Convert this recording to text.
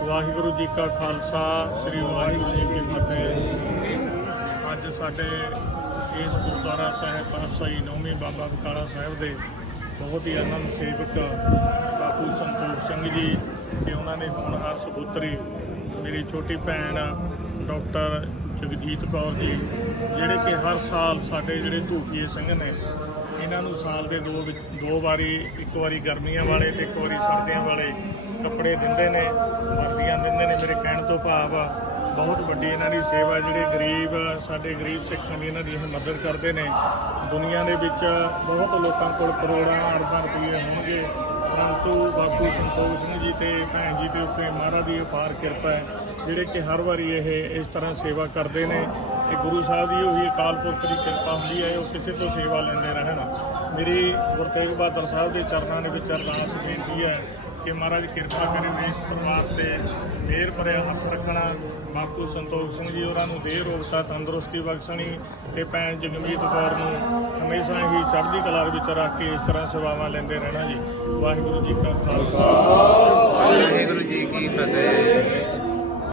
ਵਾਹਿਗੁਰੂ ਜੀ ਕਾ ਖਾਲਸਾ, ਸ੍ਰੀ ਵਾਹਿਗੁਰੂ ਜੀ ਕੀ ਫਤਿਹ। ਅੱਜ ਸਾਡੇ ਇਸ ਗੁਰਦੁਆਰਾ ਸਾਹਿਬ ਪਾਤਸ਼ਾਹੀ ਨੌਵੀਂ ਬਾਬਾ ਬਕਾਲਾ ਸਾਹਿਬ ਦੇ ਬਹੁਤ ਹੀ ਆਨੰਦ ਸੇਵਕ ਬਾਪੂ ਸੰਤੋਖ ਸਿੰਘ ਜੀ ਤੇ ਉਹਨਾਂ ਨੇ ਹੋਣਹਾਰ ਸਪੁੱਤਰੀ ਮੇਰੀ ਛੋਟੀ ਭੈਣ ਡਾਕਟਰ ਜਗਜੀਤ ਕੌਰ ਜੀ, ਜਿਹੜੇ ਕਿ ਹਰ ਸਾਲ ਸਾਡੇ ਜਿਹੜੇ ਧੂਕੀਏ ਸਿੰਘ ਨੇ ਇਹਨਾਂ ਨੂੰ ਸਾਲ ਦੇ ਦੋ ਵਿੱਚ ਦੋ ਵਾਰੀ, ਇੱਕ ਵਾਰੀ ਗਰਮੀਆਂ ਵਾਲੇ ਤੇ ਇੱਕ ਵਾਰੀ ਸਰਦੀਆਂ ਵਾਲੇ ਕੱਪੜੇ ਦਿੰਦੇ ਨੇ, ਵਰਦੀਆਂ ਦਿੰਦੇ ਨੇ। ਮੇਰੇ ਕਹਿਣ ਤੋਂ ਭਾਵ ਆ, ਬਹੁਤ ਵੱਡੀ ਇਹਨਾਂ ਦੀ ਸੇਵਾ ਜਿਹੜੇ ਗਰੀਬ, ਸਾਡੇ ਗਰੀਬ ਸਿੱਖਾਂ ਦੀ ਇਹਨਾਂ ਦੀ ਇਹ ਮਦਦ ਕਰਦੇ ਨੇ। ਦੁਨੀਆ ਦੇ ਵਿੱਚ ਬਹੁਤ ਲੋਕਾਂ ਕੋਲ ਕਰੋੜਾਂ ਅਰਬਾਂ ਰੁਪਏ ਹੋਣਗੇ। ਪਰੰਤੂ ਬਾਪੂ ਸੰਤੋਖ ਸਿੰਘ ਜੀ ਤੇ ਭੈਣ ਜੀ ਦੇ ਉੱਤੇ ਮਹਾਰਾਜ ਦੀ ਅਪਾਰ ਕਿਰਪਾ ਹੈ, ਜਿਹੜੇ ਕਿ ਹਰ ਵਾਰੀ ਇਹ ਇਸ ਤਰ੍ਹਾਂ ਸੇਵਾ ਕਰਦੇ ਨੇ। ਇਹ ਗੁਰੂ ਸਾਹਿਬ ਦੀ ਉਹੀ ਅਕਾਲ ਪੁਰਖ ਦੀ ਕਿਰਪਾ ਹੁੰਦੀ ਹੈ, ਉਹ ਕਿਸੇ ਤੋਂ ਸੇਵਾ ਲੈਂਦੇ ਰਹਿਣ। ਮੇਰੀ ਗੁਰੂ ਤੇਗ ਬਹਾਦਰ ਸਾਹਿਬ ਦੇ ਚਰਨਾਂ ਦੇ ਵਿੱਚ ਅਰਦਾਸ ਬੇਨਤੀ ਹੈ ਕਿ ਮਹਾਰਾਜ ਕਿਰਪਾ ਕਰੇ ਇਸ ਪਰਿਵਾਰ ਤੇ ਮਿਹਰ ਭਰਿਆ ਹੱਥ ਰੱਖਣਾ। ਬਾਪੂ ਸੰਤੋਖ ਸਿੰਘ ਜੀ ਉਹਨਾਂ ਨੂੰ ਦੇਹ ਰੋਗਤਾ, ਤੰਦਰੁਸਤੀ ਬਖਸ਼ਣੀ ਤੇ ਭੈਣ ਜਗਮੀਤ ਕੌਰ ਨੂੰ ਹਮੇਸ਼ਾ ਹੀ ਚੜ੍ਹਦੀ ਕਲਾ ਵਿੱਚ ਰੱਖ ਕੇ ਇਸ ਤਰ੍ਹਾਂ ਸੇਵਾਵਾਂ ਲੈਂਦੇ ਰਹਿਣਾ ਜੀ। ਵਾਹਿਗੁਰੂ ਜੀ ਕਾ ਖਾਲਸਾ। ਵਾਹਿਗੁਰੂ ਜੀ ਕੀ ਫਤਿਹ।